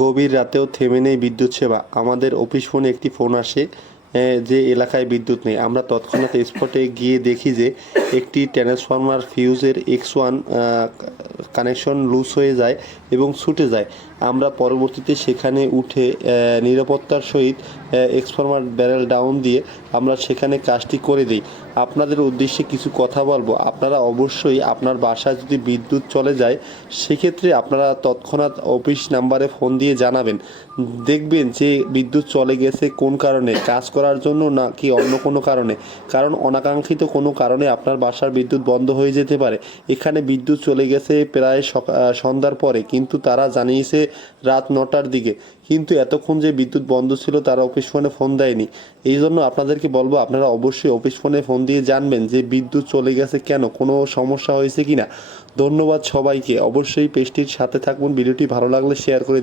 গভীর রাতেও থেমে নেই বিদ্যুৎ সেবা। আমাদের অফিস ফোনে একটি ফোন আসে যে এলাকায় বিদ্যুৎ নেই। আমরা তৎক্ষণাৎ স্পটে গিয়ে দেখি যে একটি ট্রান্সফরমার ফিউজের X1 কানেকশন লুজ হয়ে যায় এবং ছুটে যায়। আমরা পরবর্তীতে সেখানে উঠে নিরাপত্তার সহিত এক্সফরমার ব্যারেল ডাউন দিয়ে আমরা সেখানে কাজটি করে দিই। আপনাদের উদ্দেশ্যে কিছু কথা বলবো। আপনারা অবশ্যই আপনার বাসায় যদি বিদ্যুৎ চলে যায় সেক্ষেত্রে আপনারা তৎক্ষণাৎ অফিস নাম্বারে ফোন দিয়ে জানাবেন। দেখবেন যে বিদ্যুৎ চলে গেছে কোন কারণে, কাজ করার জন্য না কি অন্য কোনো কারণে। কারণ অনাকাঙ্ক্ষিত কোনো কারণে আপনার বাসার বিদ্যুৎ বন্ধ হয়ে যেতে পারে। এখানে বিদ্যুৎ চলে গেছে প্রায় সন্ধ্যার পরে, কিন্তু তারা জানিয়েছে রাত 9টার দিকে। কিন্তু এতক্ষণ যে বিদ্যুৎ বন্ধ ছিল তারা অফিস ফোনে ফোন দেয়নি। এই জন্য আপনাদেরকে বলবো আপনারা অবশ্যই অফিস ফোনে ফোন দিয়ে জানবেন যে বিদ্যুৎ চলে গেছে কেন, কোনো সমস্যা হয়েছে কিনা। ধন্যবাদ সবাইকে। অবশ্যই পেজটির সাথে থাকুন। ভিডিওটি ভালো লাগলে শেয়ার করে দিন।